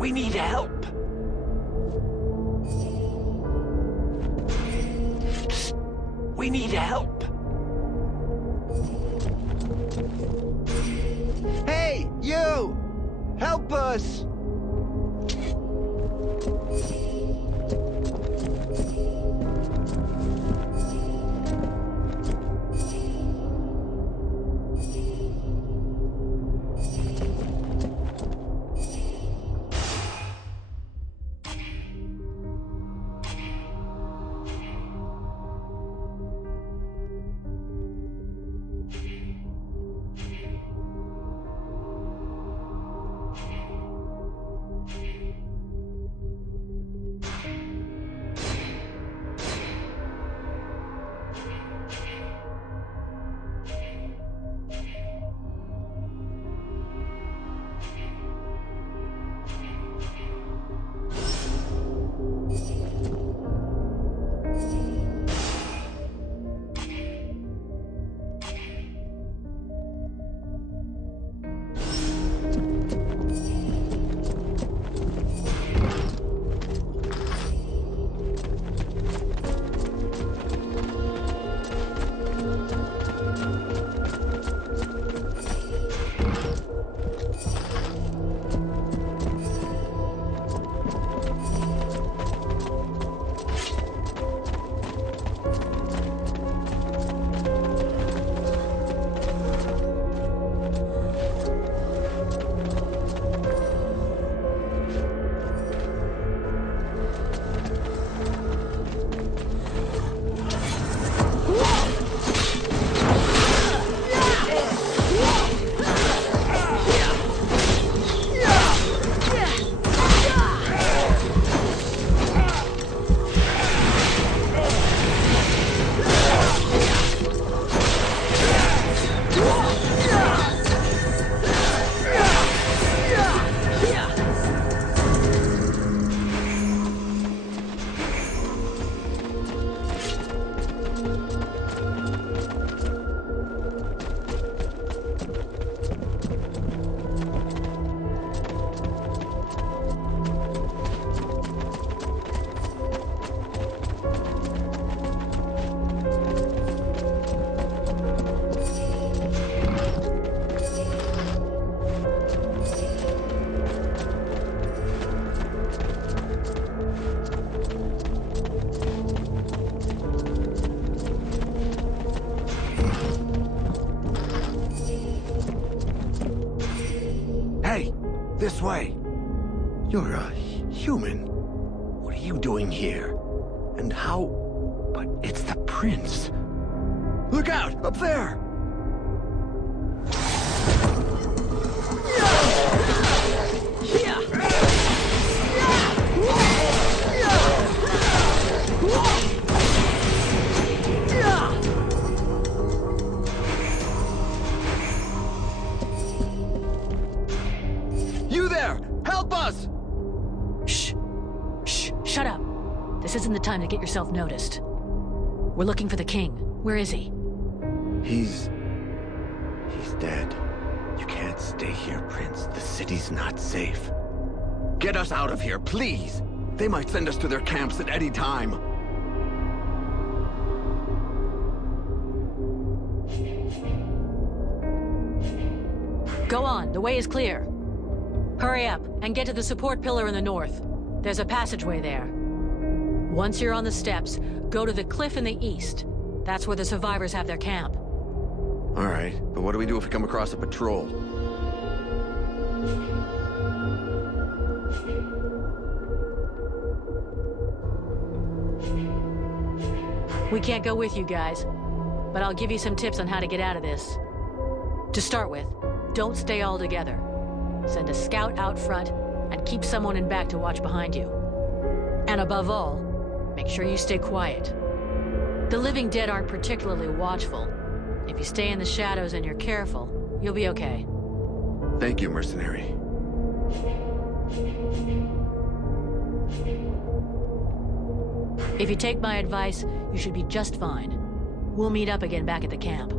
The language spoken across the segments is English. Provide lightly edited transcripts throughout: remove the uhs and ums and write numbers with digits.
We need help. We need help. Hey, you! Help us! This way. You're a human. What are you doing here? And how... But it's the prince. Look out! Up there! You there! Help us! Shh. Shh. Shut up. This isn't the time to get yourself noticed. We're looking for the king. Where is he? He's dead. You can't stay here, Prince. The city's not safe. Get us out of here, please! They might send us to their camps at any time. Go on. The way is clear. Hurry up and get to the support pillar in the north. There's a passageway there. Once you're on the steps, go to the cliff in the east. That's where the survivors have their camp. All right, but what do we do if we come across a patrol? We can't go with you guys, but I'll give you some tips on how to get out of this. To start with, don't stay all together. Send a scout out front and keep someone in back to watch behind you. And above all, make sure you stay quiet. The living dead aren't particularly watchful. If you stay in the shadows and you're careful, you'll be okay. Thank you, mercenary. If you take my advice, you should be just fine. We'll meet up again back at the camp.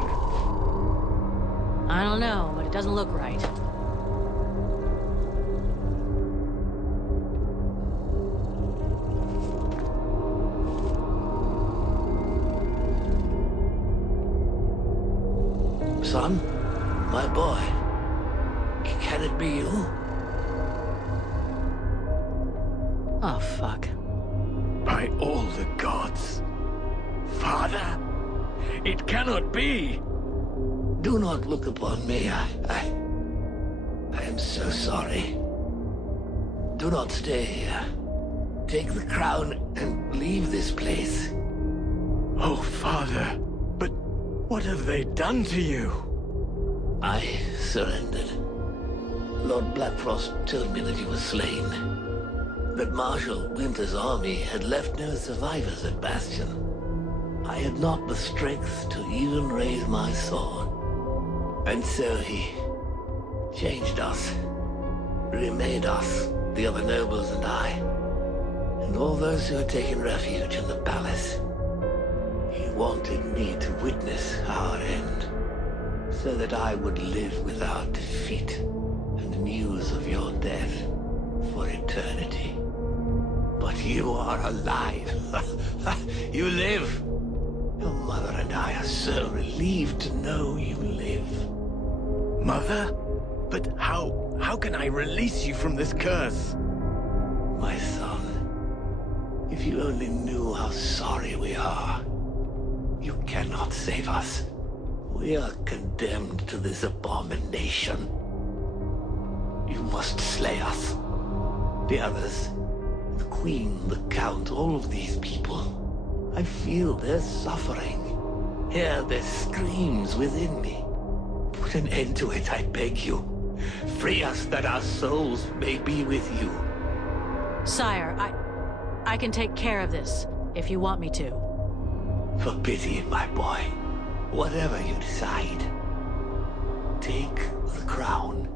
doing? I don't know, but it doesn't look right. Son? My boy? Can it be you? Oh, fuck. By all the gods. Father? It cannot be! Do not look upon me. I am so sorry. Do not stay here. Take the crown and leave this place. Oh, Father. But what have they done to you? I surrendered. Lord Blackfrost told me that you were slain. That Marshal Winter's army had left no survivors at Bastion. I had not the strength to even raise my sword. And so he changed us, remade us, the other nobles and I, and all those who had taken refuge in the palace. He wanted me to witness our end, so that I would live without defeat and news of your death for eternity. But you are alive. You live. Your mother and I are so relieved to know you live. Mother? But how can I release you from this curse? My son, if you only knew how sorry we are. You cannot save us. We are condemned to this abomination. You must slay us. The others, the Queen, the Count, all of these people. I feel their suffering. Hear their screams within me. Put an end to it, I beg you. Free us that our souls may be with you. Sire, I can take care of this, if you want me to. For pity, my boy. Whatever you decide. Take the crown.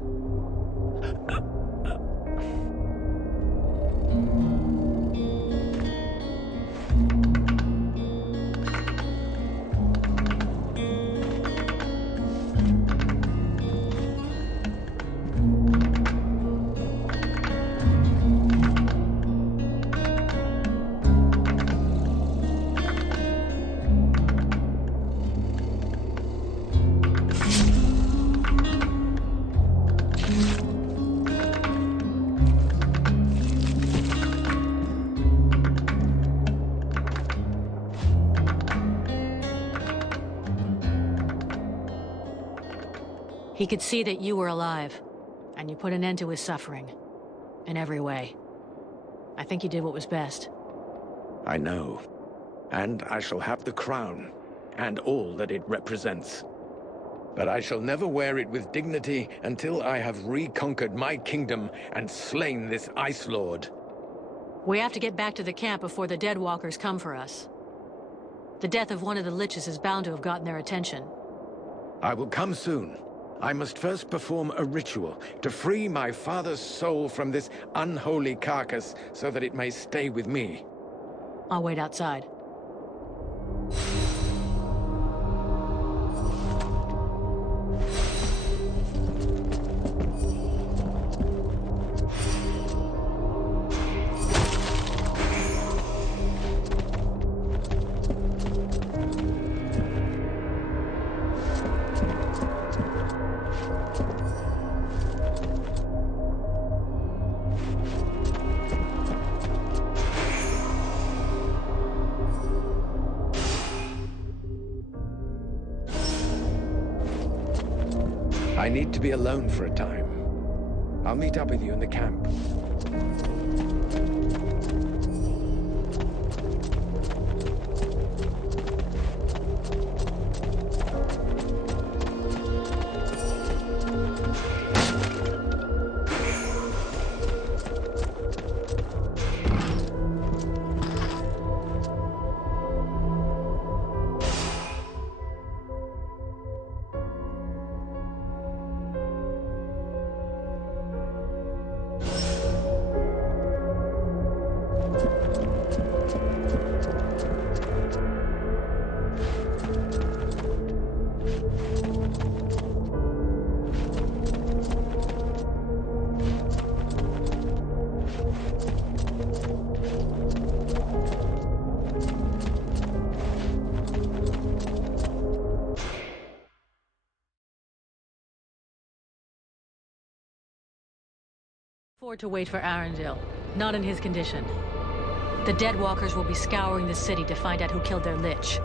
He could see that you were alive, and you put an end to his suffering. In every way. I think you did what was best. I know. And I shall have the crown, and all that it represents. But I shall never wear it with dignity until I have reconquered my kingdom and slain this Ice Lord. We have to get back to the camp before the Deadwalkers come for us. The death of one of the Liches is bound to have gotten their attention. I will come soon. I must first perform a ritual to free my father's soul from this unholy carcass so that it may stay with me. I'll wait outside. I need to be alone for a time. I'll meet up with you in the camp. Afford to wait for Arundel. Not in his condition. The Deadwalkers will be scouring the city to find out who killed their Lich.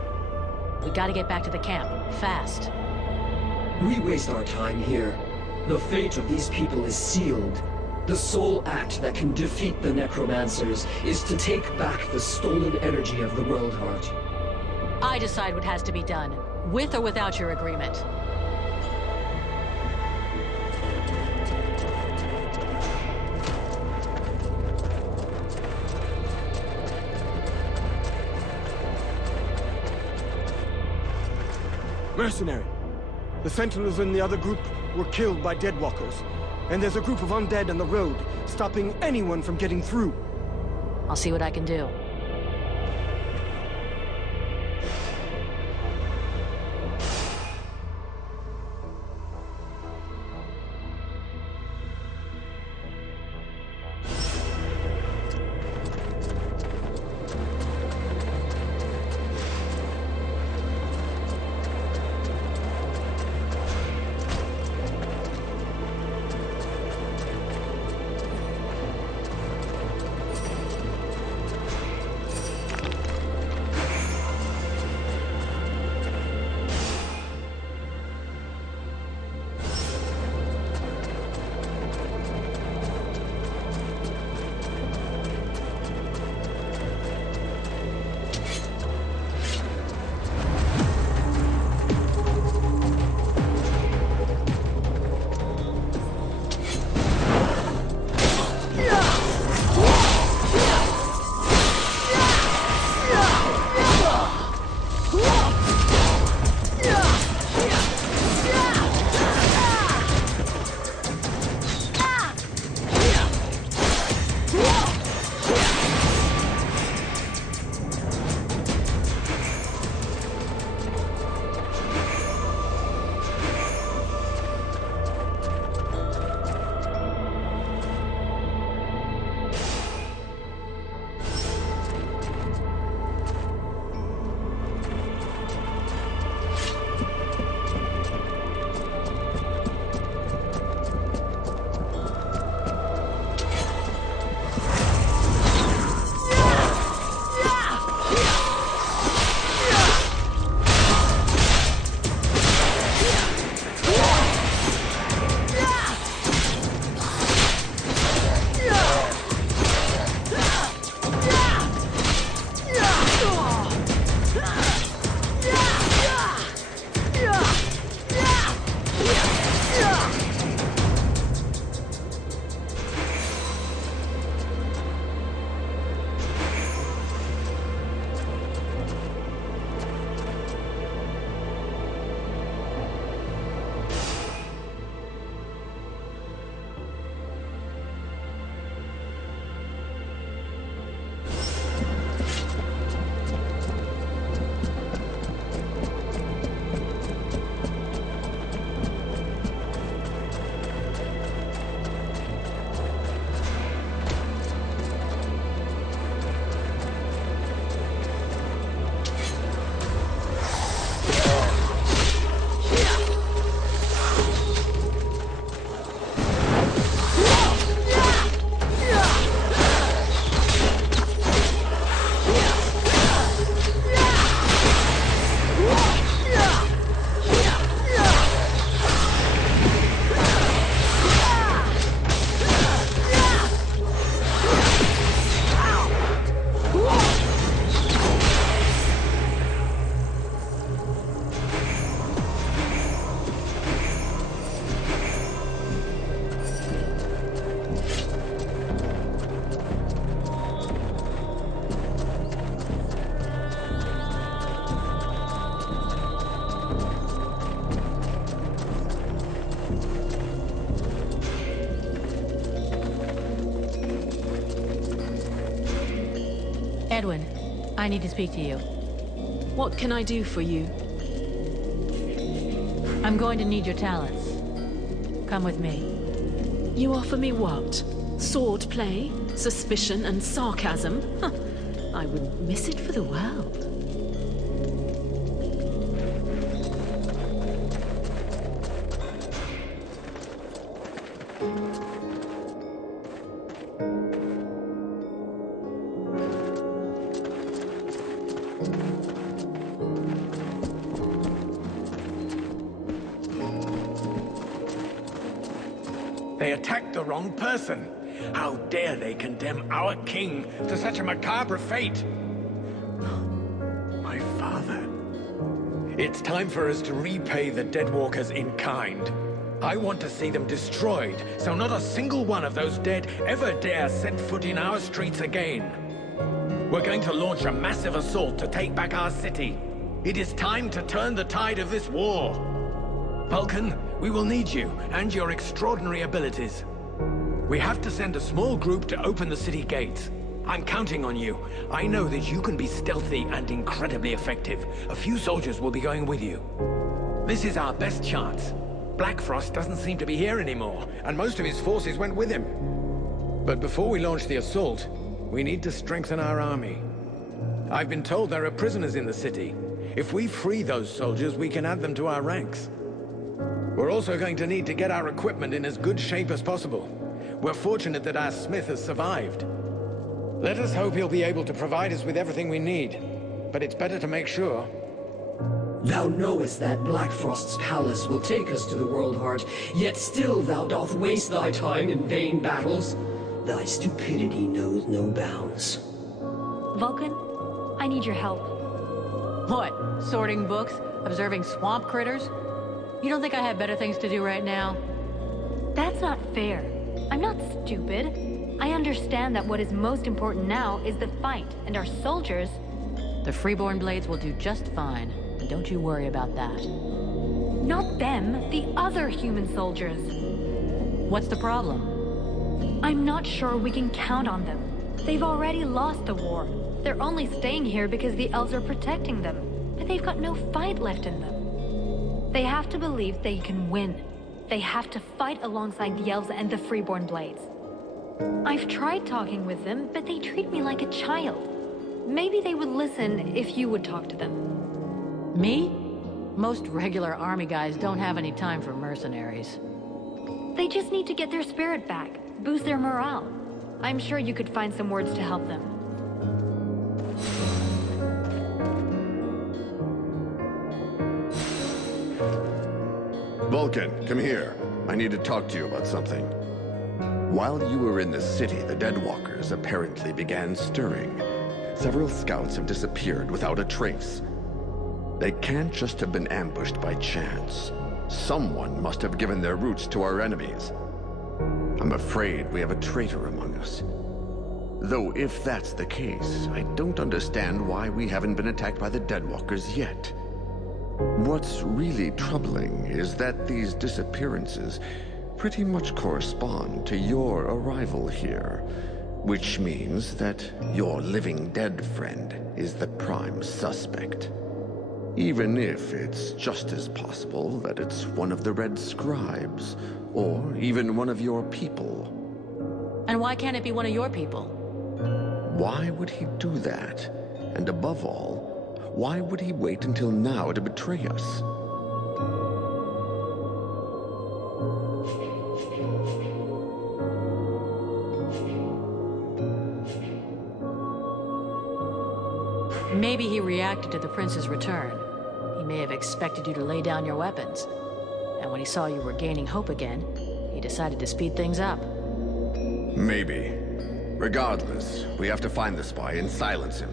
We gotta get back to the camp, fast. We waste our time here. The fate of these people is sealed. The sole act that can defeat the Necromancers is to take back the stolen energy of the World Heart. I decide what has to be done, with or without your agreement. Mercenary. The Sentinels in the other group were killed by Deadwalkers. And there's a group of undead on the road, stopping anyone from getting through. I'll see what I can do. Edwin, I need to speak to you. What can I do for you? I'm going to need your talents. Come with me. You offer me what? Sword play? Suspicion and sarcasm? Huh. I wouldn't miss it for the world. They attacked the wrong person. How dare they condemn our king to such a macabre fate? My father. It's time for us to repay the Deadwalkers in kind. I want to see them destroyed, so not a single one of those dead ever dare set foot in our streets again. We're going to launch a massive assault to take back our city. It is time to turn the tide of this war. Vulcan, we will need you and your extraordinary abilities. We have to send a small group to open the city gates. I'm counting on you. I know that you can be stealthy and incredibly effective. A few soldiers will be going with you. This is our best chance. Black Frost doesn't seem to be here anymore, and most of his forces went with him. But before we launch the assault, we need to strengthen our army. I've been told there are prisoners in the city. If we free those soldiers, we can add them to our ranks. We're also going to need to get our equipment in as good shape as possible. We're fortunate that our smith has survived. Let us hope he'll be able to provide us with everything we need. But it's better to make sure. Thou knowest that Black Frost's palace will take us to the World Heart, yet still thou doth waste thy time in vain battles. Thy stupidity knows no bounds. Vulcan, I need your help. What? Sorting books? Observing swamp critters? You don't think I have better things to do right now? That's not fair. I'm not stupid. I understand that what is most important now is the fight, and our soldiers... The Freeborn Blades will do just fine, and don't you worry about that. Not them, the other human soldiers. What's the problem? I'm not sure we can count on them. They've already lost the war. They're only staying here because the elves are protecting them, but they've got no fight left in them. They have to believe they can win. They have to fight alongside the elves and the Freeborn Blades. I've tried talking with them, but they treat me like a child. Maybe they would listen if you would talk to them. Me? Most regular army guys don't have any time for mercenaries. They just need to get their spirit back, boost their morale. I'm sure you could find some words to help them. Vulcan, come here. I need to talk to you about something. While you were in the city, the Deadwalkers apparently began stirring. Several scouts have disappeared without a trace. They can't just have been ambushed by chance. Someone must have given their routes to our enemies. I'm afraid we have a traitor among us. Though if that's the case, I don't understand why we haven't been attacked by the Deadwalkers yet. What's really troubling is that these disappearances pretty much correspond to your arrival here, which means that your living dead friend is the prime suspect. Even if it's just as possible that it's one of the Red Scribes, or even one of your people. And why can't it be one of your people? Why would he do that? And above all, why would he wait until now to betray us? Maybe he reacted to the prince's return. He may have expected you to lay down your weapons. And when he saw you were gaining hope again, he decided to speed things up. Maybe. Regardless, we have to find the spy and silence him.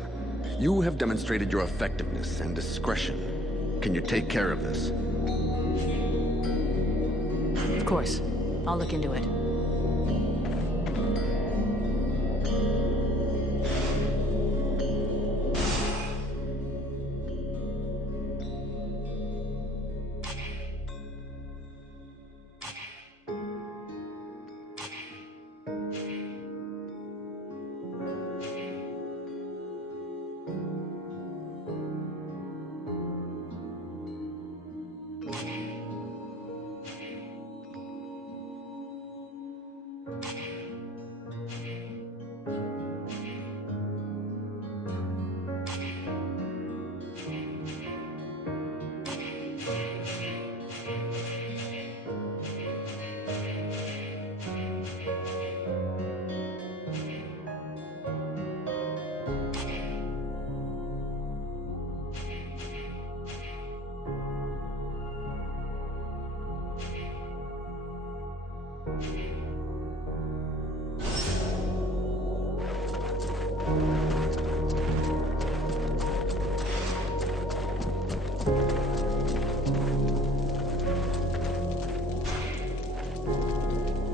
You have demonstrated your effectiveness and discretion. Can you take care of this? Of course. I'll look into it.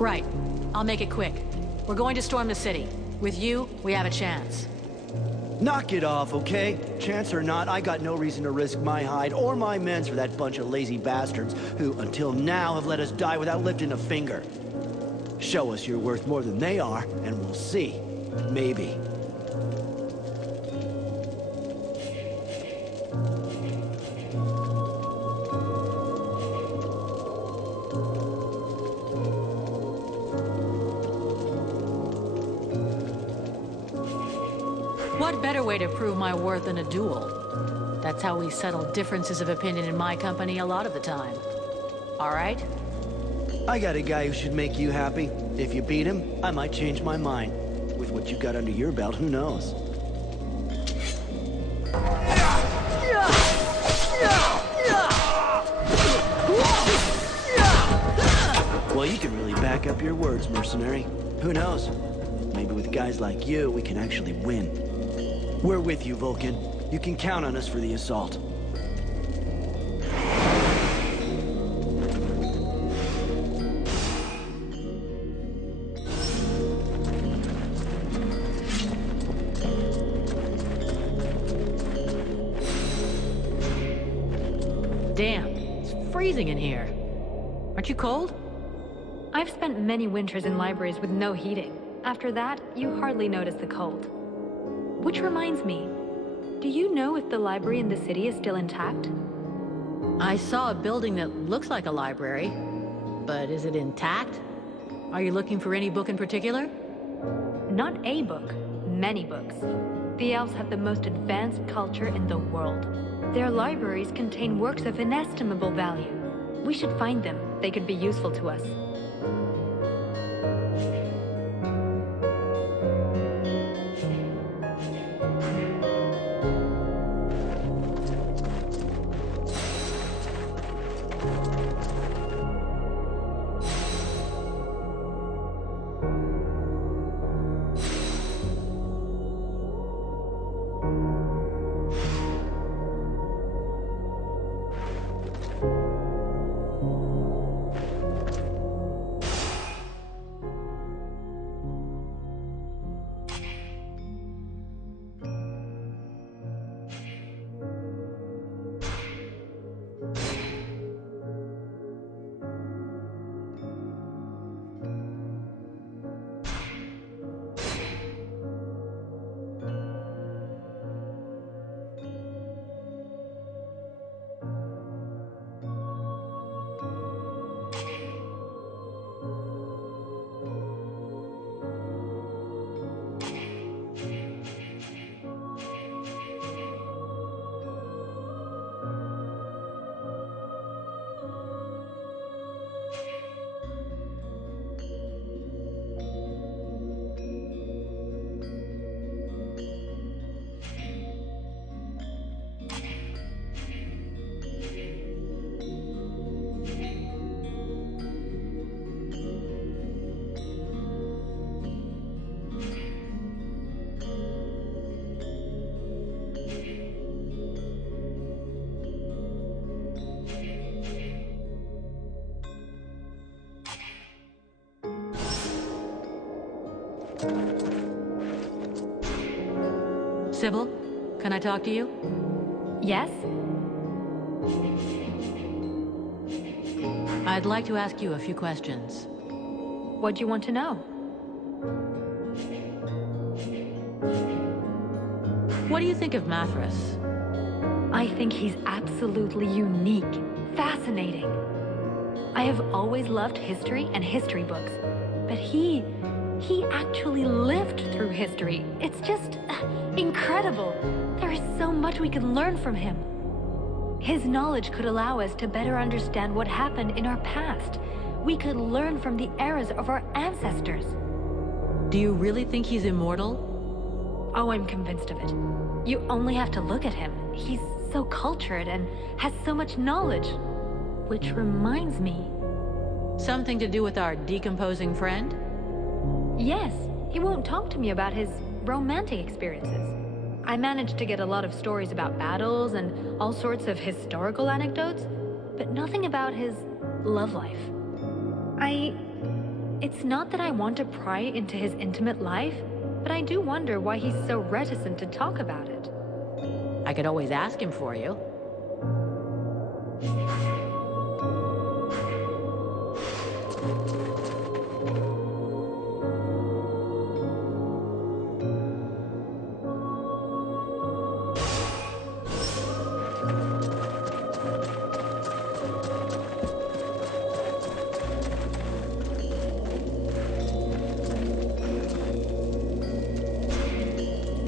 Right. I'll make it quick. We're going to storm the city. With you, we have a chance. Knock it off, okay? Chance or not, I got no reason to risk my hide or my men's for that bunch of lazy bastards who, until now, have let us die without lifting a finger. Show us you're worth more than they are, and we'll see. Maybe. What better way to prove my worth than a duel? That's how we settle differences of opinion in my company a lot of the time. All right? I got a guy who should make you happy. If you beat him, I might change my mind. With what you got under your belt, who knows? Well, you can really back up your words, mercenary. Who knows? Maybe with guys like you, we can actually win. We're with you, Vulcan. You can count on us for the assault. Damn, it's freezing in here. Aren't you cold? I've spent many winters in libraries with no heating. After that, you hardly notice the cold. Which reminds me, do you know if the library in the city is still intact? I saw a building that looks like a library, but is it intact? Are you looking for any book in particular? Not a book, many books. The elves have the most advanced culture in the world. Their libraries contain works of inestimable value. We should find them. They could be useful to us. Sybil, can I talk to you? Yes? I'd like to ask you a few questions. What do you want to know? What do you think of Mathras? I think he's absolutely unique, fascinating. I have always loved history and history books, but he actually lived through history. It's just incredible. There is so much we can learn from him. His knowledge could allow us to better understand what happened in our past. We could learn from the eras of our ancestors. Do you really think he's immortal? Oh, I'm convinced of it. You only have to look at him. He's so cultured and has so much knowledge. Which reminds me... Something to do with our decomposing friend? Yes, he won't talk to me about his romantic experiences. I managed to get a lot of stories about battles and all sorts of historical anecdotes, but nothing about his love life. It's not that I want to pry into his intimate life, but I do wonder why he's so reticent to talk about it. I could always ask him for you.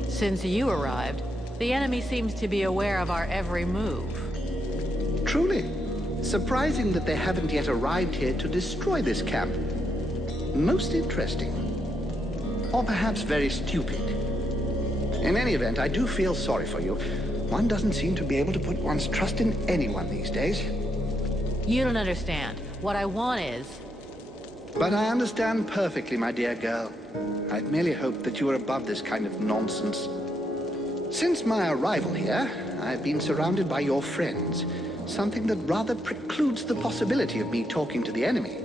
Since you arrived, the enemy seems to be aware of our every move. Truly. Surprising that they haven't yet arrived here to destroy this camp. Most interesting. Or perhaps very stupid. In any event, I do feel sorry for you. One doesn't seem to be able to put one's trust in anyone these days. You don't understand. What I want is... But I understand perfectly, my dear girl. I'd merely hoped that you were above this kind of nonsense. Since my arrival here, I've been surrounded by your friends, something that rather precludes the possibility of me talking to the enemy.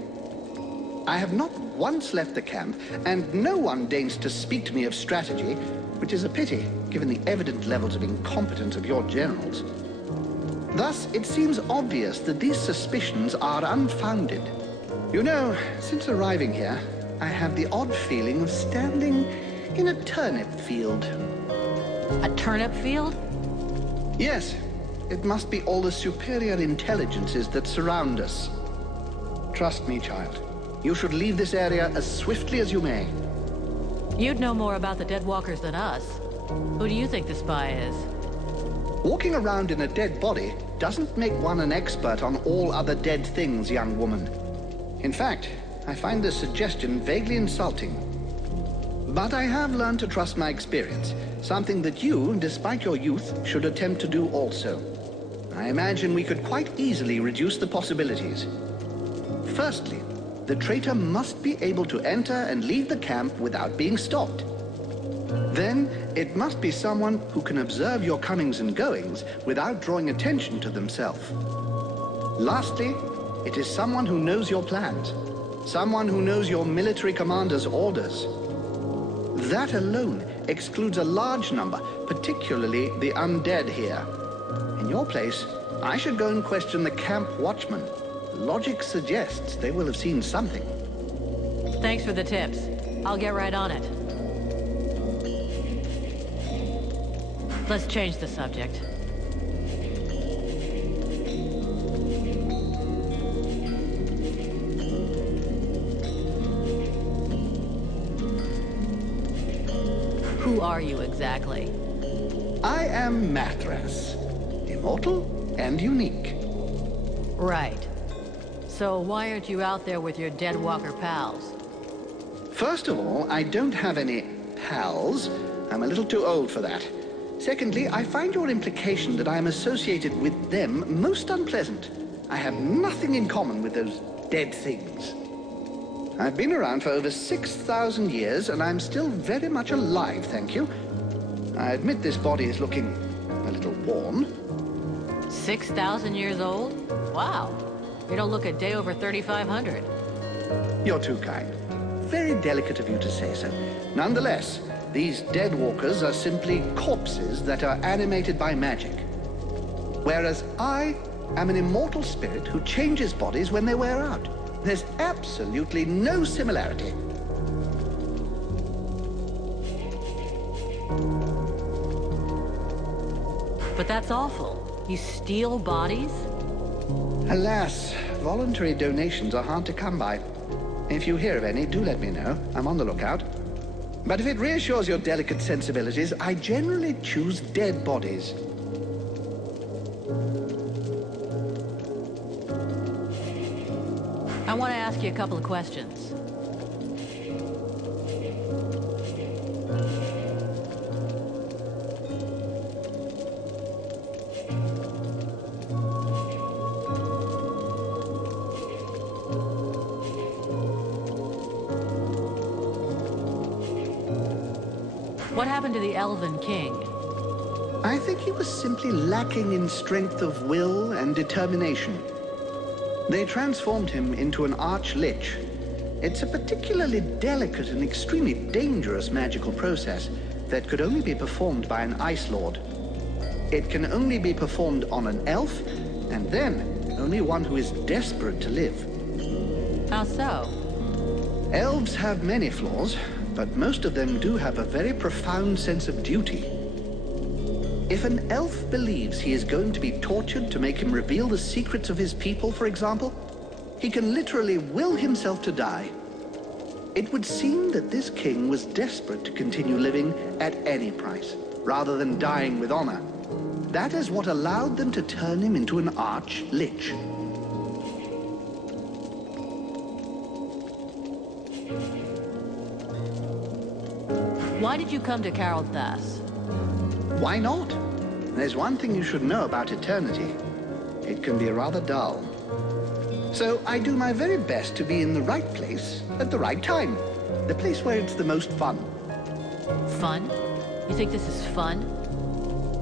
I have not once left the camp, and no one deigns to speak to me of strategy, which is a pity, given the evident levels of incompetence of your generals. Thus, it seems obvious that these suspicions are unfounded. You know, since arriving here, I have the odd feeling of standing in a turnip field. A turnip field? Yes. It must be all the superior intelligences that surround us. Trust me, child. You should leave this area as swiftly as you may. You'd know more about the dead walkers than us. Who do you think the spy is? Walking around in a dead body doesn't make one an expert on all other dead things, young woman. In fact, I find this suggestion vaguely insulting. But I have learned to trust my experience, something that you, despite your youth, should attempt to do also. I imagine we could quite easily reduce the possibilities. Firstly, the traitor must be able to enter and leave the camp without being stopped. Then, it must be someone who can observe your comings and goings without drawing attention to themselves. Lastly, it is someone who knows your plans. Someone who knows your military commander's orders. That alone excludes a large number, particularly the undead here. In your place, I should go and question the camp watchman. Logic suggests they will have seen something. Thanks for the tips. I'll get right on it. Let's change the subject. Who are you exactly? I am Matras. Immortal and unique. Right. So why aren't you out there with your dead walker pals? First of all, I don't have any pals. I'm a little too old for that. Secondly, I find your implication that I am associated with them most unpleasant. I have nothing in common with those dead things. I've been around for over 6,000 years, and I'm still very much alive, thank you. I admit this body is looking a little worn. 6,000 years old? Wow. You don't look a day over 3,500. You're too kind. Very delicate of you to say so. Nonetheless, these dead walkers are simply corpses that are animated by magic. Whereas I am an immortal spirit who changes bodies when they wear out. There's absolutely no similarity. But that's awful. You steal bodies? Alas, voluntary donations are hard to come by. If you hear of any, do let me know. I'm on the lookout. But if it reassures your delicate sensibilities, I generally choose dead bodies. I want to ask you a couple of questions. What happened to the Elven King? I think he was simply lacking in strength of will and determination. They transformed him into an arch-lich, It's a particularly delicate and extremely dangerous magical process that could only be performed by an Ice Lord. It can only be performed on an elf, and then only one who is desperate to live. How so? Elves have many flaws, but most of them do have a very profound sense of duty. If an elf believes he is going to be tortured to make him reveal the secrets of his people, for example, he can literally will himself to die. It would seem that this king was desperate to continue living at any price, rather than dying with honor. That is what allowed them to turn him into an arch-lich. Why did you come to Carol Thas? Why not? There's one thing you should know about eternity. It can be rather dull. So I do my very best to be in the right place at the right time. The place where it's the most fun. Fun? You think this is fun?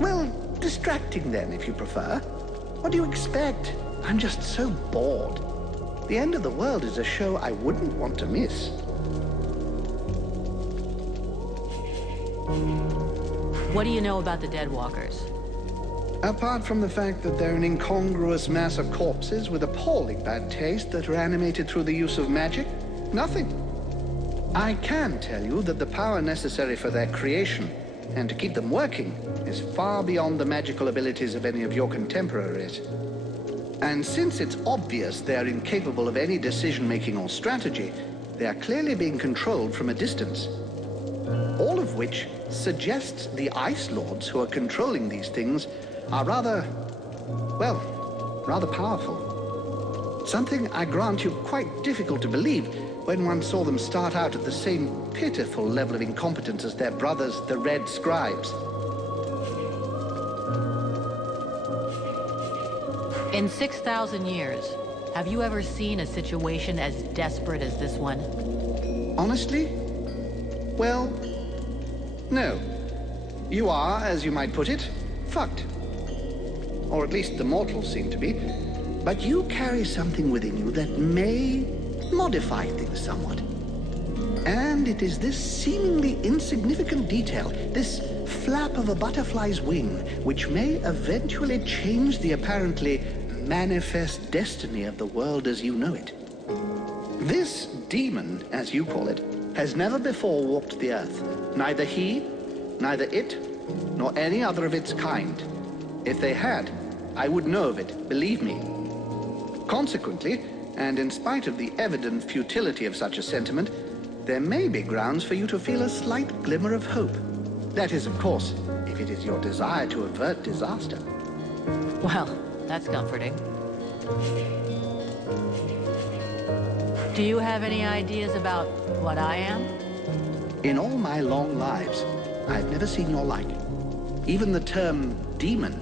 Well, distracting then, if you prefer. What do you expect? I'm just so bored. The End of the World is a show I wouldn't want to miss. What do you know about the Deadwalkers? Apart from the fact that they're an incongruous mass of corpses with appalling bad taste that are animated through the use of magic, nothing. I can tell you that the power necessary for their creation and to keep them working is far beyond the magical abilities of any of your contemporaries. And since it's obvious they are incapable of any decision-making or strategy, they are clearly being controlled from a distance. All of which suggests the Ice Lords who are controlling these things are rather powerful. Something, I grant you, quite difficult to believe when one saw them start out at the same pitiful level of incompetence as their brothers, the Red Scribes. In 6,000 years, have you ever seen a situation as desperate as this one? Honestly? Well, no. You are, as you might put it, fucked. Or at least the mortals seem to be. But you carry something within you that may modify things somewhat. And it is this seemingly insignificant detail, this flap of a butterfly's wing, which may eventually change the apparently manifest destiny of the world as you know it. This demon, as you call it, has never before walked the earth. Neither he, neither it, nor any other of its kind. If they had, I would know of it, believe me. Consequently, and in spite of the evident futility of such a sentiment, there may be grounds for you to feel a slight glimmer of hope. That is, of course, if it is your desire to avert disaster. Well, that's comforting. Do you have any ideas about what I am? In all my long lives, I've never seen your like. Even the term demon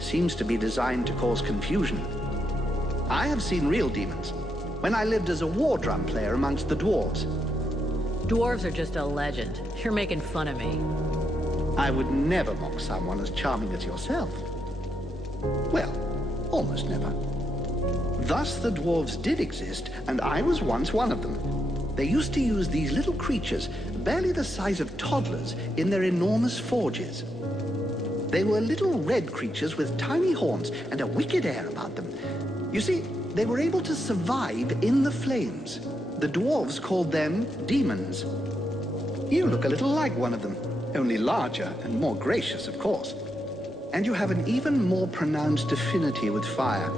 seems to be designed to cause confusion. I have seen real demons when I lived as a war drum player amongst the dwarves. Dwarves are just a legend. You're making fun of me. I would never mock someone as charming as yourself. Well, almost never. Thus the dwarves did exist, and I was once one of them. They used to use these little creatures, barely the size of toddlers, in their enormous forges. They were little red creatures with tiny horns and a wicked air about them. You see, they were able to survive in the flames. The dwarves called them demons. You look a little like one of them, only larger and more gracious, of course. And you have an even more pronounced affinity with fire.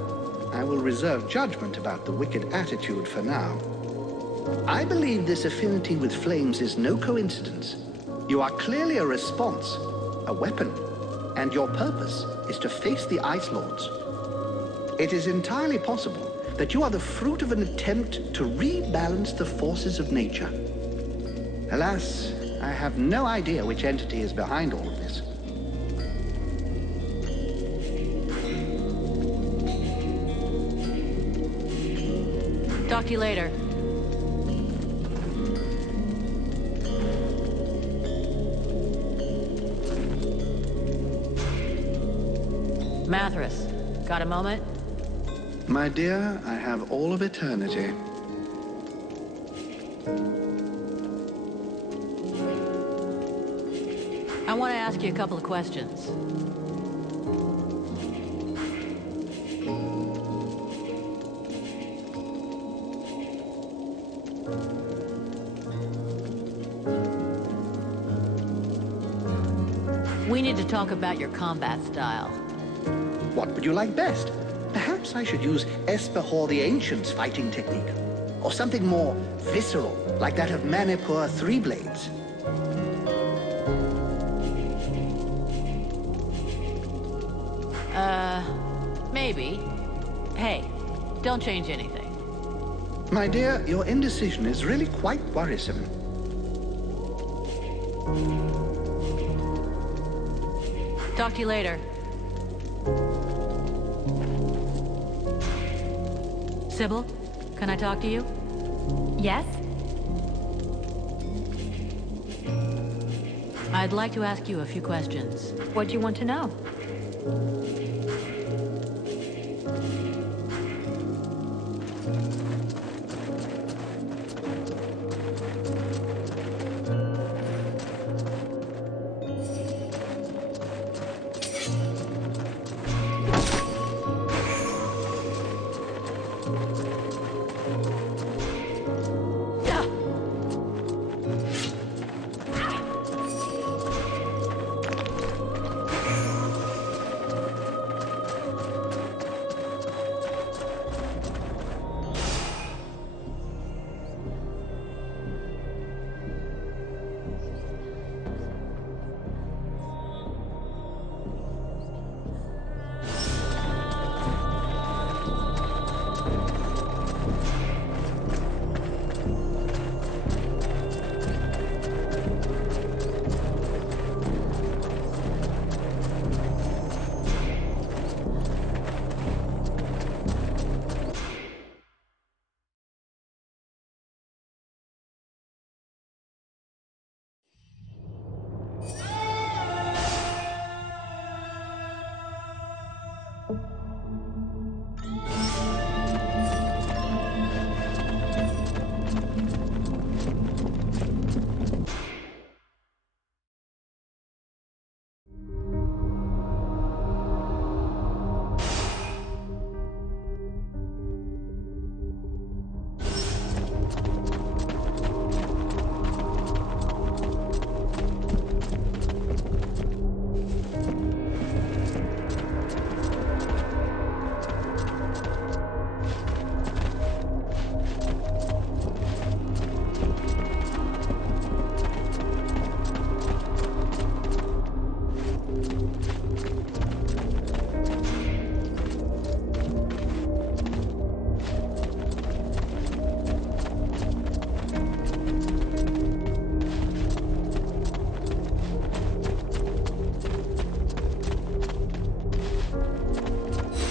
I will reserve judgment about the wicked attitude for now. I believe this affinity with flames is no coincidence. You are clearly a response, a weapon, and your purpose is to face the Ice Lords. It is entirely possible that you are the fruit of an attempt to rebalance the forces of nature. Alas, I have no idea which entity is behind all of this. Talk to you later. Mathras, got a moment? My dear, I have all of eternity. I want to ask you a couple of questions. We need to talk about your combat style. What would you like best? Perhaps I should use Espehor the Ancient's fighting technique. Or something more visceral, like that of Manipur Three Blades. Maybe. Hey, don't change anything. My dear, your indecision is really quite worrisome. Talk to you later. Sybil, can I talk to you? Yes? I'd like to ask you a few questions. What do you want to know?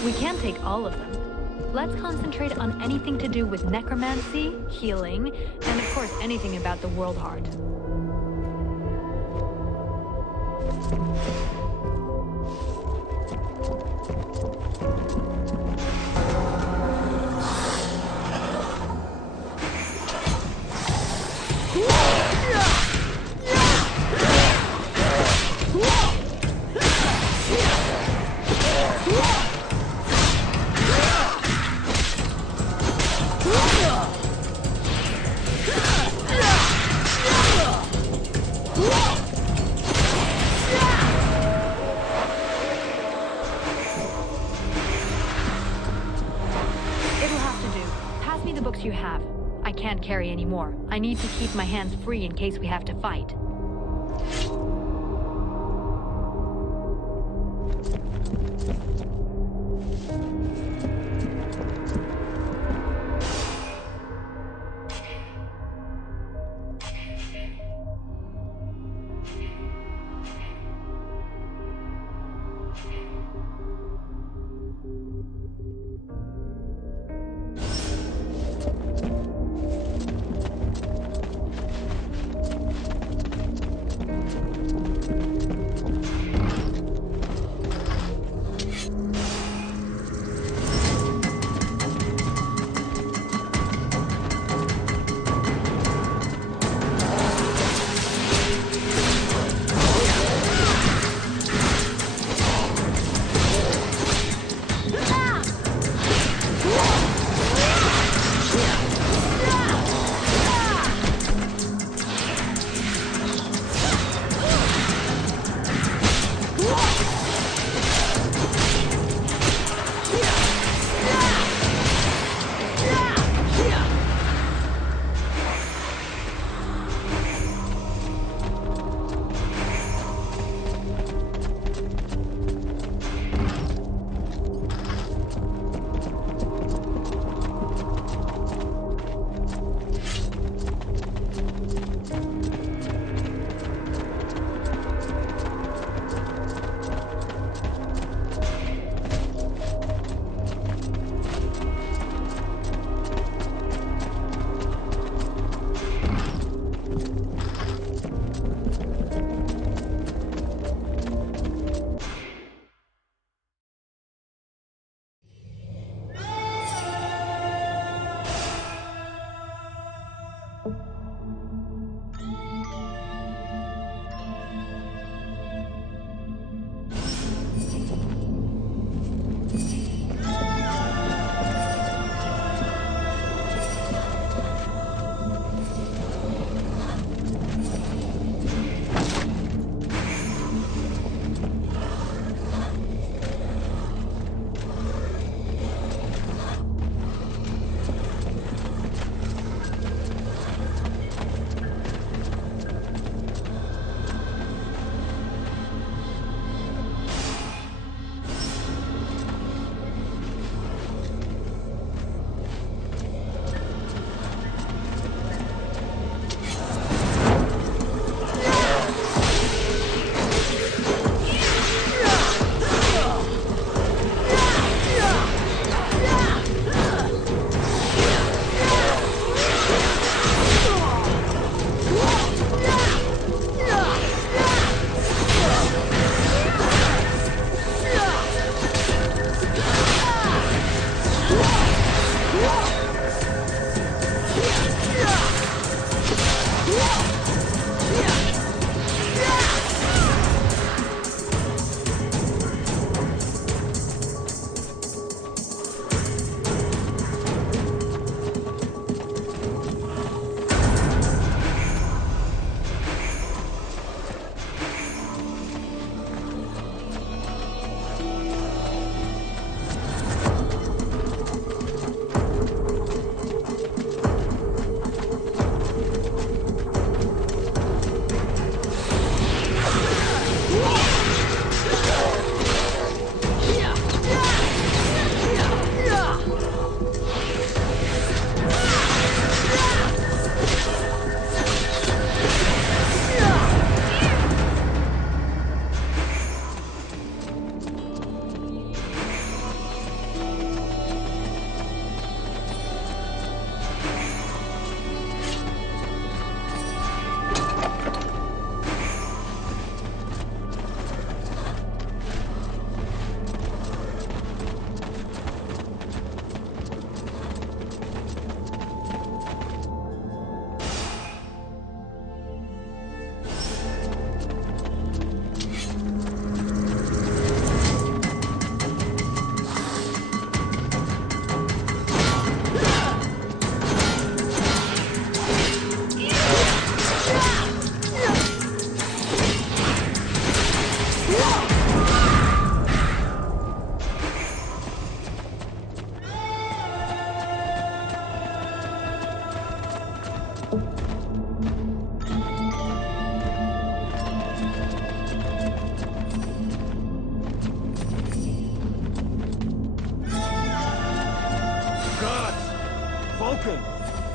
We can't take all of them. Let's concentrate on anything to do with necromancy, healing, and of course anything about the World Heart. You have. I can't carry any more. I need to keep my hands free in case we have to fight.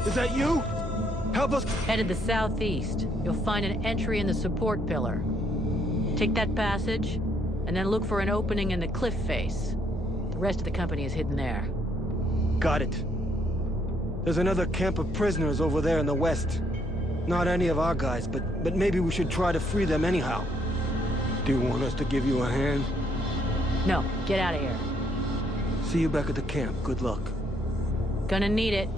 Is that you? Help us! Headed the southeast. You'll find an entry in the support pillar. Take that passage, and then look for an opening in the cliff face. The rest of the company is hidden there. Got it. There's another camp of prisoners over there in the west. Not any of our guys, but maybe we should try to free them anyhow. Do you want us to give you a hand? No, get out of here. See you back at the camp. Good luck. Gonna need it.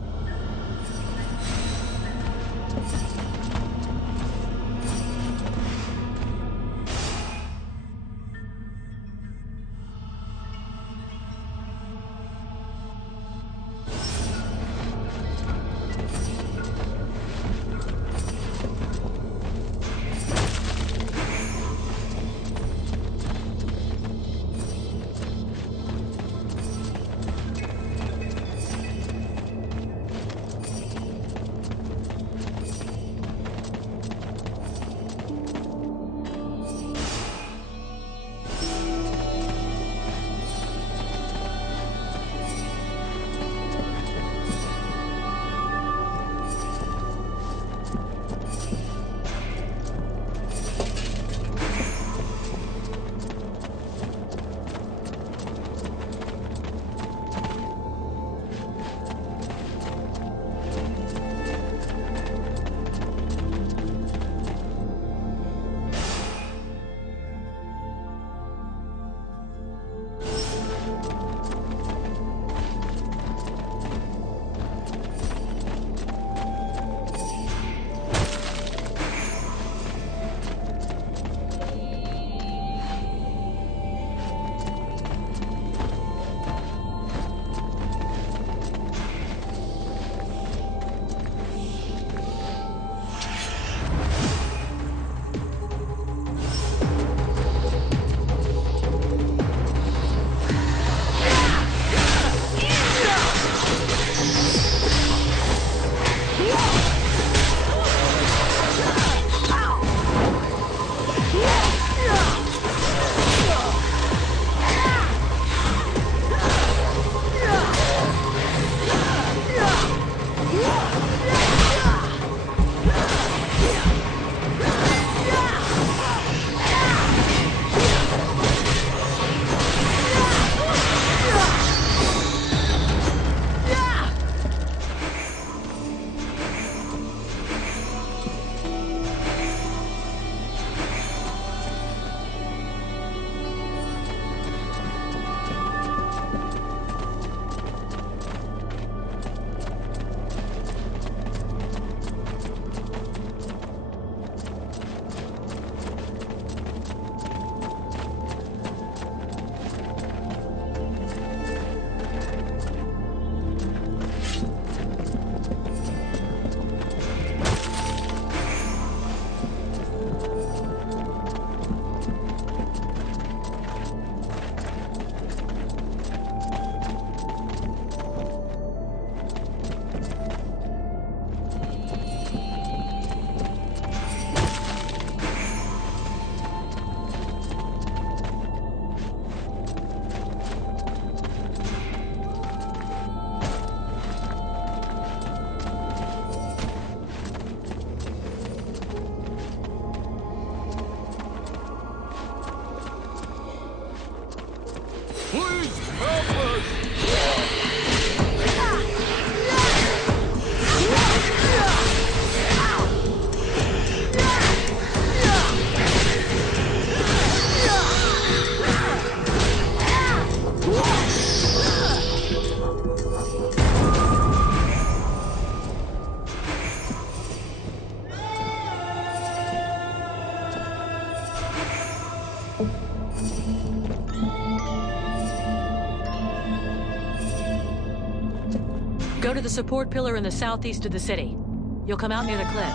Go to the support pillar in the southeast of the city. You'll come out near the cliff.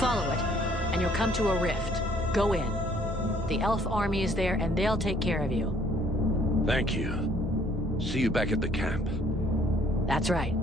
Follow it, and you'll come to a rift. Go in. The elf army is there, and they'll take care of you. Thank you. See you back at the camp. That's right.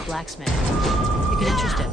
a blacksmith. You could interest him.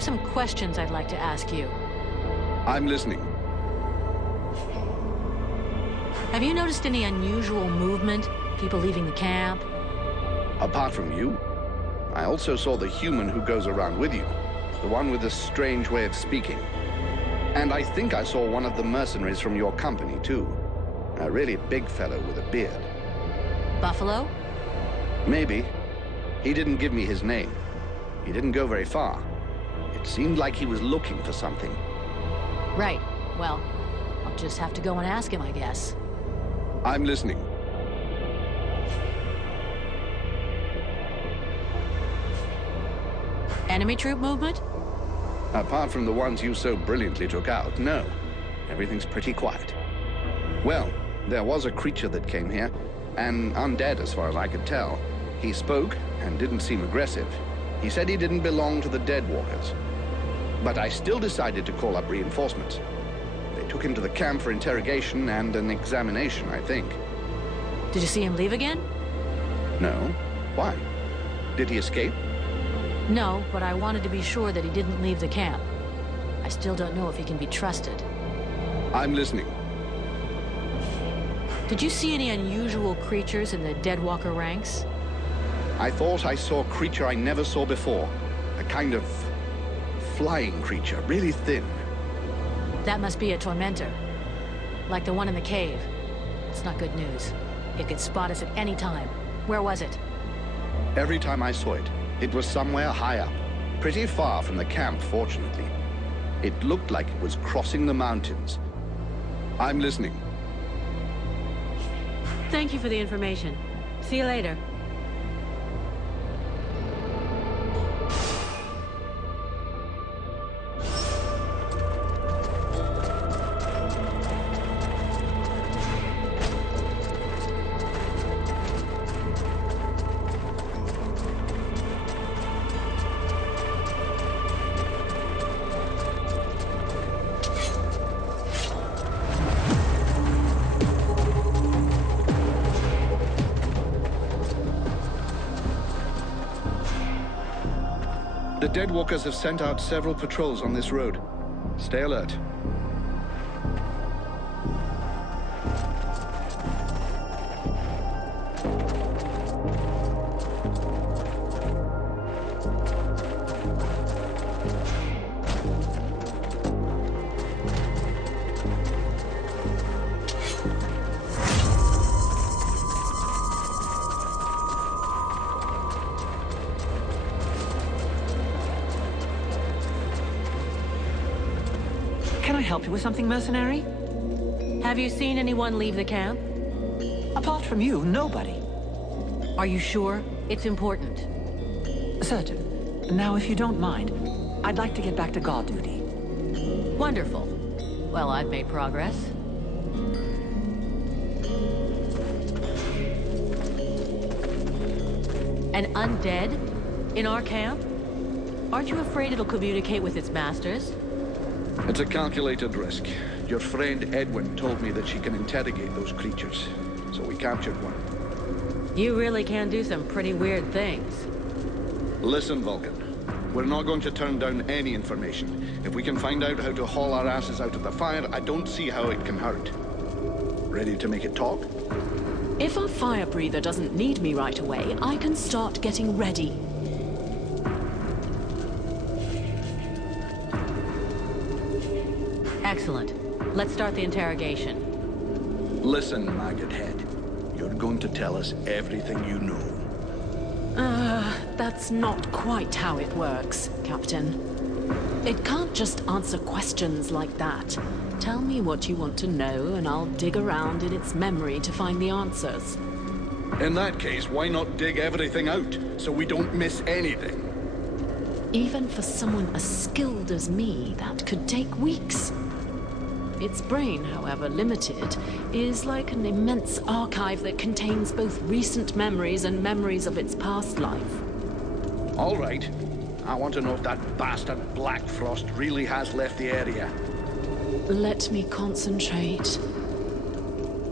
Some questions I'd like to ask you. I'm listening. Have you noticed any unusual movement? People leaving the camp? Apart from you, I also saw the human who goes around with you. The one with the strange way of speaking. And I think I saw one of the mercenaries from your company, too. A really big fellow with a beard. Buffalo? Maybe. He didn't give me his name. He didn't go very far. It seemed like he was looking for something. Right. Well, I'll I'll just have to go and ask him, I guess. I'm listening. Enemy troop movement? Apart from the ones you so brilliantly took out, no. Everything's pretty quiet. Well, there was a creature that came here, and undead as far as I could tell. He spoke and didn't seem aggressive. He said he didn't belong to the Dead Walkers. But I still decided to call up reinforcements. They took him to the camp for interrogation and an examination, I think. Did you see him leave again? No. Why? Did he escape? No, but I wanted to be sure that he didn't leave the camp. I still don't know if he can be trusted. I'm listening. Did you see any unusual creatures in the Deadwalker ranks? I thought I saw a creature I never saw before. A kind of flying creature, really thin. That must be a tormentor. Like the one in the cave. It's not good news. It could spot us at any time. Where was it? Every time I saw it, it was somewhere high up. Pretty far from the camp, fortunately. It looked like it was crossing the mountains. I'm listening. Thank you for the information. See you later. The Deadwalkers have sent out several patrols on this road. Stay alert. Can I help you with something, mercenary? Have you seen anyone leave the camp? Apart from you, nobody. Are you sure? It's important. Certain. Now, if you don't mind, I'd like to get back to guard duty. Wonderful. Well, I've made progress. An undead? In our camp? Aren't you afraid it'll communicate with its masters? It's a calculated risk. Your friend Edwin told me that she can interrogate those creatures, so we captured one. You really can do some pretty weird things. Listen, Vulcan. We're not going to turn down any information. If we can find out how to haul our asses out of the fire, I don't see how it can hurt. Ready to make it talk? If our fire breather doesn't need me right away, I can start getting ready. Excellent. Let's start the interrogation. Listen, maggot head. You're going to tell us everything you know. That's not quite how it works, Captain. It can't just answer questions like that. Tell me what you want to know, and I'll dig around in its memory to find the answers. In that case, why not dig everything out, so we don't miss anything? Even for someone as skilled as me, that could take weeks. Its brain, however limited, is like an immense archive that contains both recent memories and memories of its past life. All right. I want to know if that bastard Black Frost really has left the area. Let me concentrate.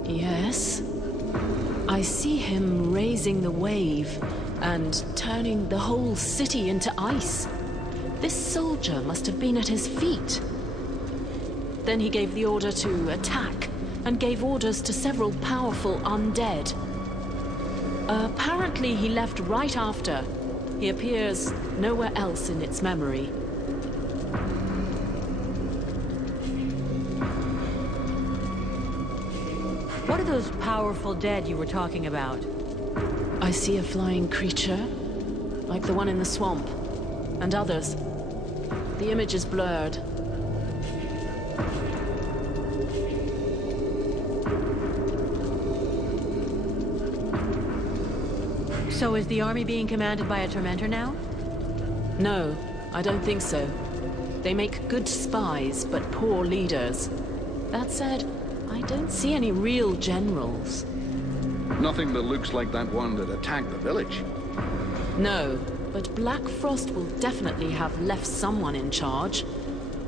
Yes. I see him raising the wave and turning the whole city into ice. This soldier must have been at his feet. Then he gave the order to attack, and gave orders to several powerful undead. Apparently he left right after. He appears nowhere else in its memory. What are those powerful dead you were talking about? I see a flying creature, like the one in the swamp, and others. The image is blurred. So is the army being commanded by a Tormentor now? No, I don't think so. They make good spies, but poor leaders. That said, I don't see any real generals. Nothing that looks like that one that attacked the village. No, but Black Frost will definitely have left someone in charge.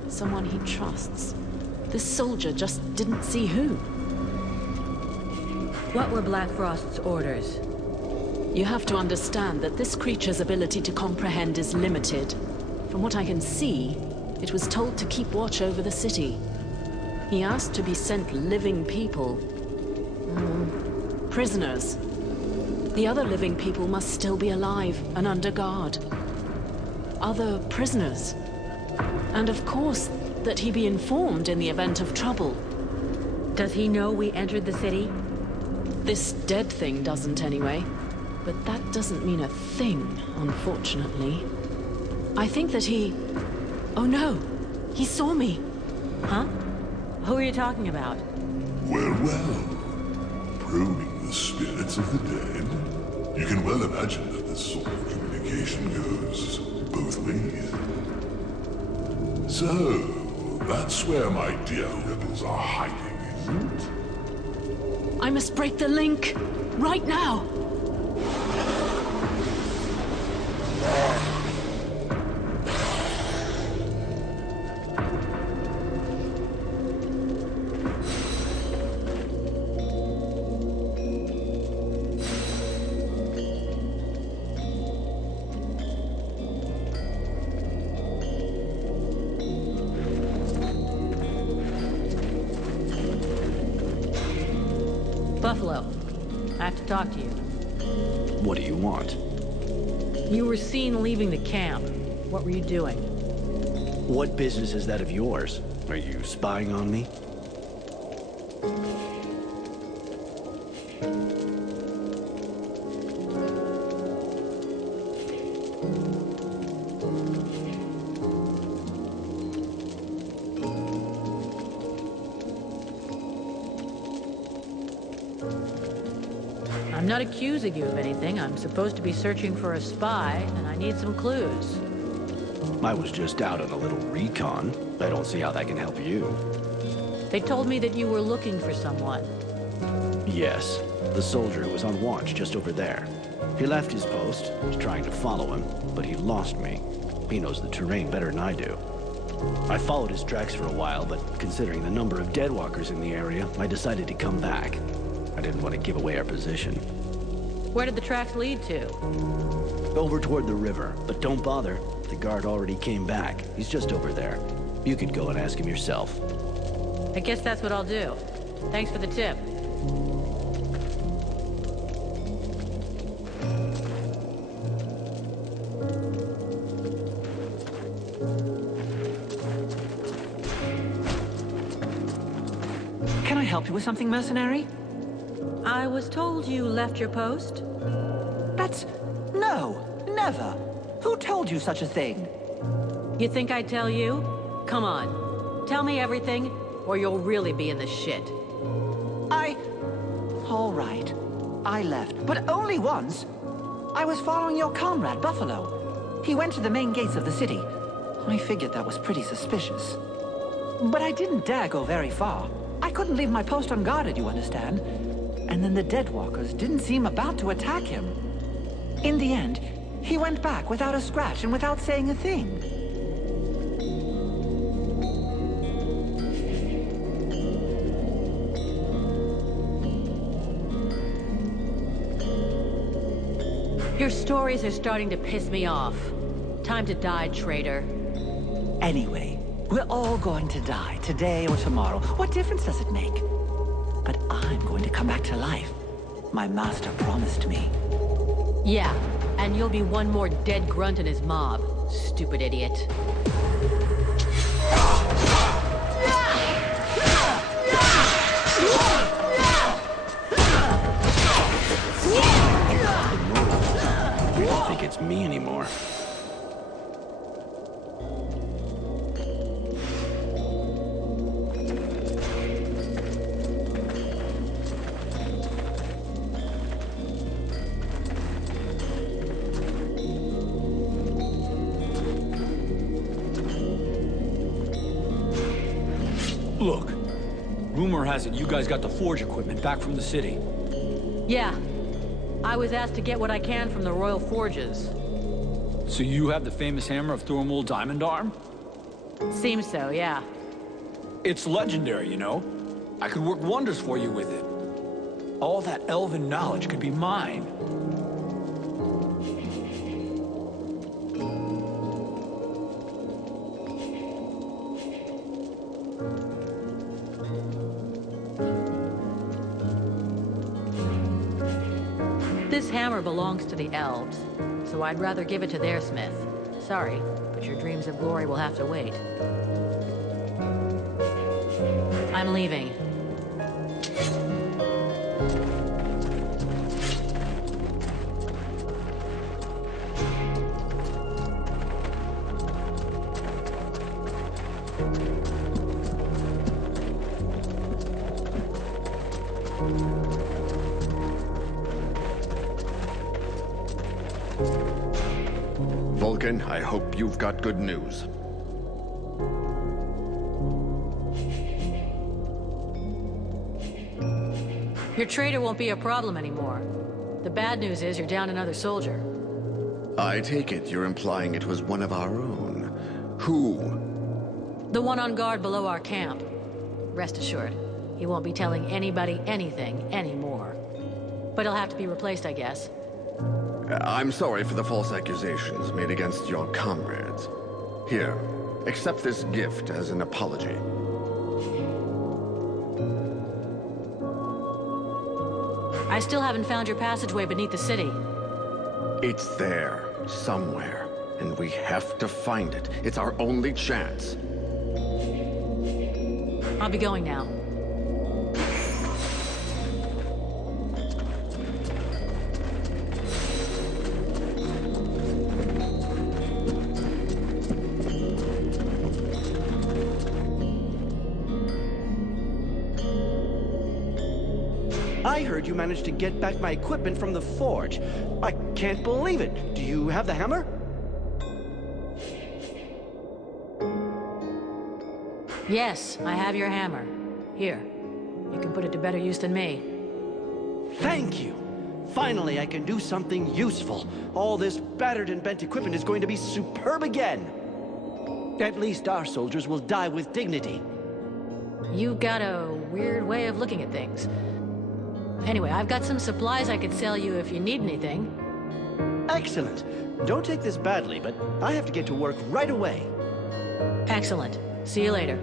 Someone he trusts. This soldier just didn't see who. What were Black Frost's orders? You have to understand that this creature's ability to comprehend is limited. From what I can see, it was told to keep watch over the city. He asked to be sent living people. Prisoners. The other living people must still be alive and under guard. Other prisoners. And of course, that he be informed in the event of trouble. Does he know we entered the city? This dead thing doesn't anyway. But that doesn't mean a thing, unfortunately. I think that he... Oh no! He saw me! Huh? Who are you talking about? Well, well. Probing the spirits of the dead. You can well imagine that this sort of communication goes both ways. So, that's where my dear rebels are hiding, isn't it? I must break the link! Right now! Buffalo, I have to talk to you. What do you want? You were seen leaving the camp. What were you doing? What business is that of yours? Are you spying on me? I'm not accusing you of anything. I'm supposed to be searching for a spy, and I need some clues. I was just out on a little recon. I don't see how that can help you. They told me that you were looking for someone. Yes, the soldier who was on watch just over there. He left his post, was trying to follow him, but he lost me. He knows the terrain better than I do. I followed his tracks for a while, but considering the number of deadwalkers in the area, I decided to come back. I didn't want to give away our position. Where did the tracks lead to? Over toward the river, but don't bother. The guard already came back. He's just over there. You could go and ask him yourself. I guess that's what I'll do. Thanks for the tip. Can I help you with something, mercenary? I was told you left your post? That's... No, never. Who told you such a thing? You think I'd tell you? Come on. Tell me everything, or you'll really be in the shit. All right. I left, but only once. I was following your comrade, Buffalo. He went to the main gates of the city. I figured that was pretty suspicious. But I didn't dare go very far. I couldn't leave my post unguarded, you understand? And then the Deadwalkers didn't seem about to attack him. In the end, he went back without a scratch and without saying a thing. Your stories are starting to piss me off. Time to die, traitor. Anyway, we're all going to die, today or tomorrow. What difference does it make? But I'm going to come back to life. My master promised me. Yeah, and you'll be one more dead grunt in his mob. Stupid idiot. I don't think it's me anymore. Rumor has it you guys got the forge equipment back from the city. Yeah. I was asked to get what I can from the Royal Forges. So you have the famous hammer of Thormald Diamond Arm? Seems so, yeah. It's legendary, you know? I could work wonders for you with it. All that elven knowledge could be mine. This hammer belongs to the elves, so I'd rather give it to their smith. Sorry, but your dreams of glory will have to wait. I'm leaving. Vulcan, I hope you've got good news. Your traitor won't be a problem anymore. The bad news is you're down another soldier. I take it you're implying it was one of our own. Who? The one on guard below our camp. Rest assured, he won't be telling anybody anything anymore. But he'll have to be replaced, I guess. I'm sorry for the false accusations made against your comrades. Here, accept this gift as an apology. I still haven't found your passageway beneath the city. It's there, somewhere, and we have to find it. It's our only chance. I'll be going now. I heard you managed to get back my equipment from the forge. I can't believe it. Do you have the hammer? Yes, I have your hammer. Here, you can put it to better use than me. Thank you. Finally, I can do something useful. All this battered and bent equipment is going to be superb again. At least our soldiers will die with dignity. You've got a weird way of looking at things. Anyway, I've got some supplies I could sell you if you need anything. Excellent. Don't take this badly, but I have to get to work right away. Excellent. See you later.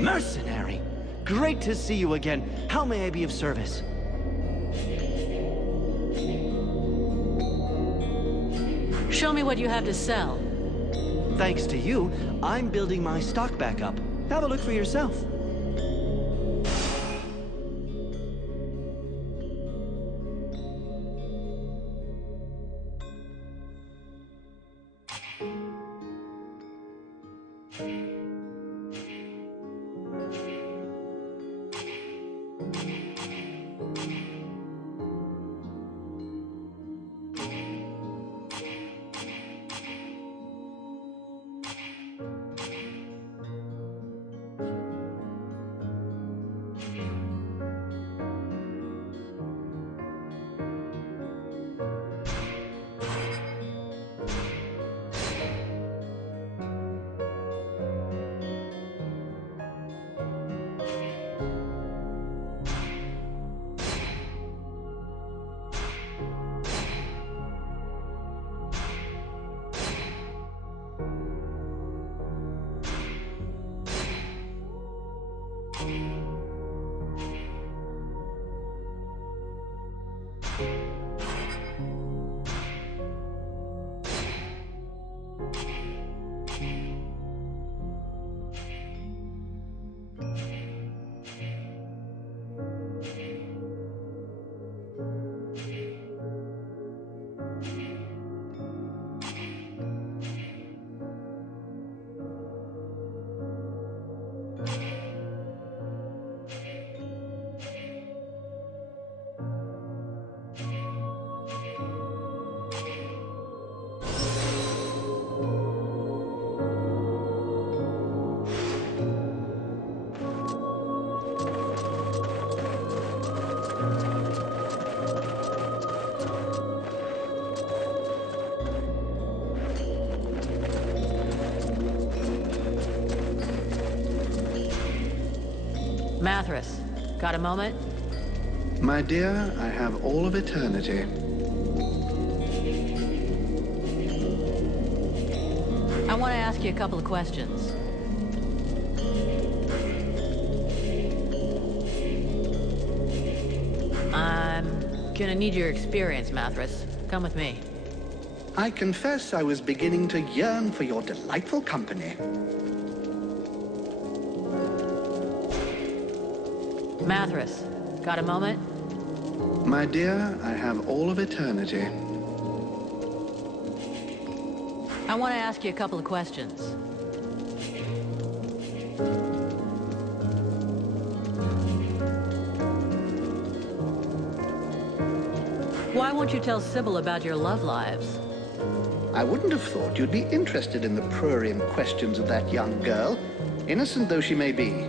Mercenary! Great to see you again. How may I be of service? Show me what you have to sell. Thanks to you, I'm building my stock back up. Have a look for yourself. Mathras, got a moment? My dear, I have all of eternity. I want to ask you a couple of questions. I'm gonna need your experience, Mathras. Come with me. I confess I was beginning to yearn for your delightful company. Mathras, got a moment? My dear, I have all of eternity. I want to ask you a couple of questions. Why won't you tell Sybil about your love lives? I wouldn't have thought you'd be interested in the prurient questions of that young girl, innocent though she may be.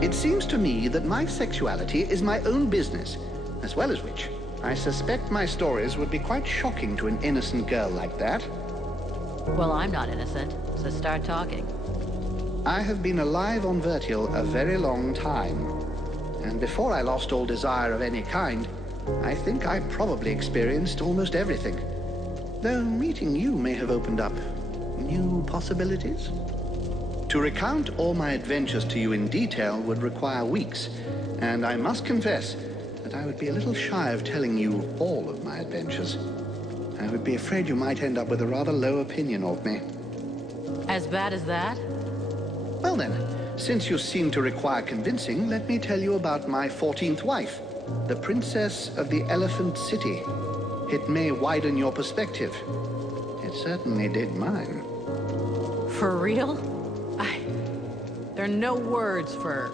It seems to me that my sexuality is my own business, as well as which, I suspect my stories would be quite shocking to an innocent girl like that. Well, I'm not innocent, so start talking. I have been alive on Vertial a very long time, and before I lost all desire of any kind, I think I probably experienced almost everything. Though meeting you may have opened up new possibilities. To recount all my adventures to you in detail would require weeks, and I must confess that I would be a little shy of telling you all of my adventures. I would be afraid you might end up with a rather low opinion of me. As bad as that? Well then, since you seem to require convincing, let me tell you about my 14th wife, the Princess of the Elephant City. It may widen your perspective. It certainly did mine. For real? There are no words for...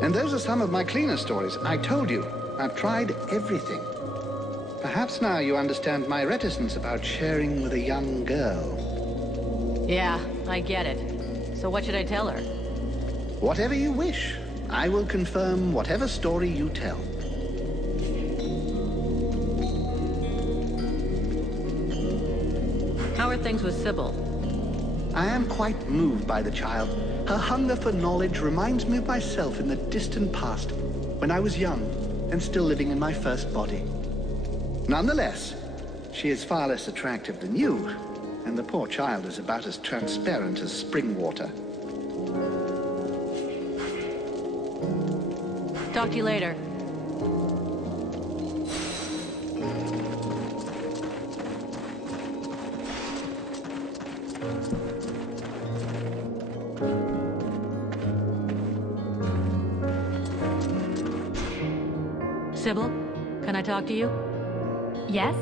And those are some of my cleaner stories. I told you, I've tried everything. Perhaps now you understand my reticence about sharing with a young girl. Yeah, I get it. So what should I tell her? Whatever you wish. I will confirm whatever story you tell. How are things with Sybil? I am quite moved by the child. Her hunger for knowledge reminds me of myself in the distant past, when I was young and still living in my first body. Nonetheless, she is far less attractive than you, and the poor child is about as transparent as spring water. Talk to you later. Sybil, can I talk to you? Yes?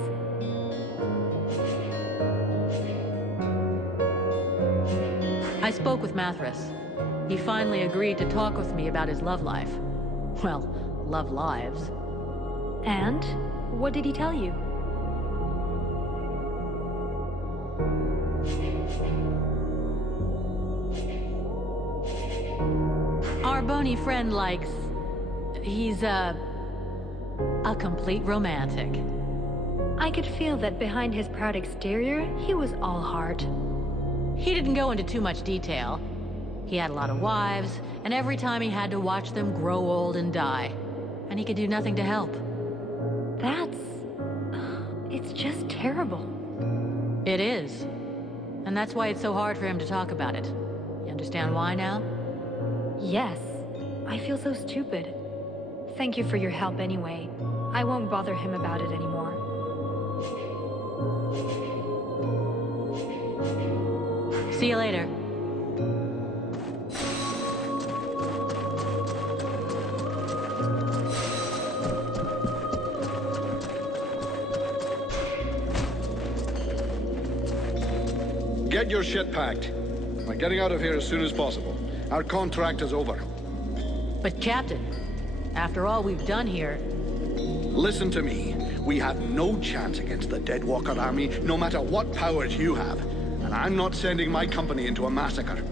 I spoke with Mathras. He finally agreed to talk with me about his love life. Well, love lives. And? What did he tell you? Our bony friend likes... He's a complete romantic. I could feel that behind his proud exterior, he was all heart. He didn't go into too much detail. He had a lot of wives, and every time he had to watch them grow old and die. And he could do nothing to help. It's just terrible. It is. And that's why it's so hard for him to talk about it. You understand why now? Yes. I feel so stupid. Thank you for your help anyway. I won't bother him about it anymore. See you later. Get your shit packed. We're getting out of here as soon as possible. Our contract is over. But Captain, after all we've done here... Listen to me. We have no chance against the Deadwalker army, no matter what powers you have. And I'm not sending my company into a massacre.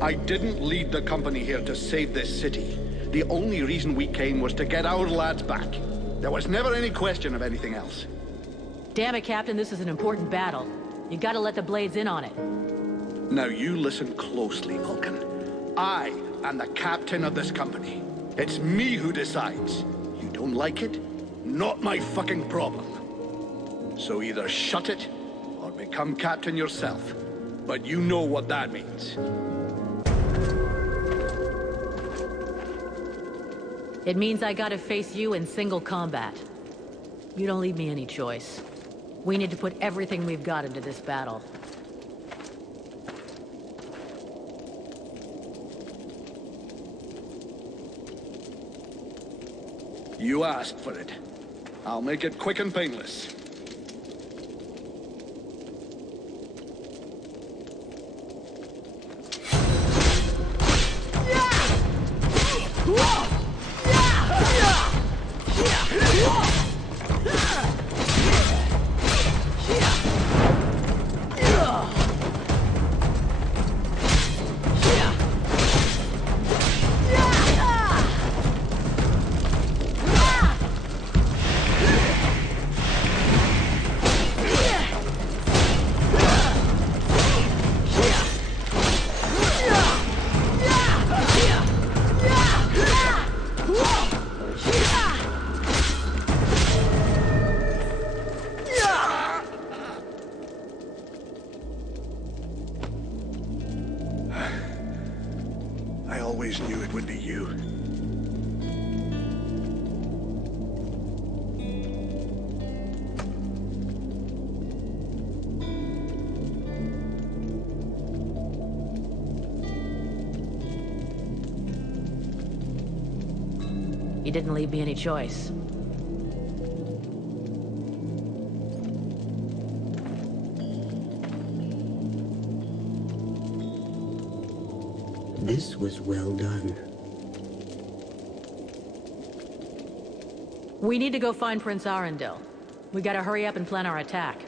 I didn't lead the company here to save this city. The only reason we came was to get our lads back. There was never any question of anything else. Damn it, Captain, this is an important battle. You gotta let the Blades in on it. Now you listen closely, Vulcan. I am the captain of this company. It's me who decides. You don't like it? Not my fucking problem. So either shut it, or become captain yourself. But you know what that means. It means I gotta face you in single combat. You don't leave me any choice. We need to put everything we've got into this battle. You asked for it. I'll make it quick and painless. I always knew it would be you. You didn't leave me any choice. This was well done. We need to go find Prince Arundel. We gotta hurry up and plan our attack.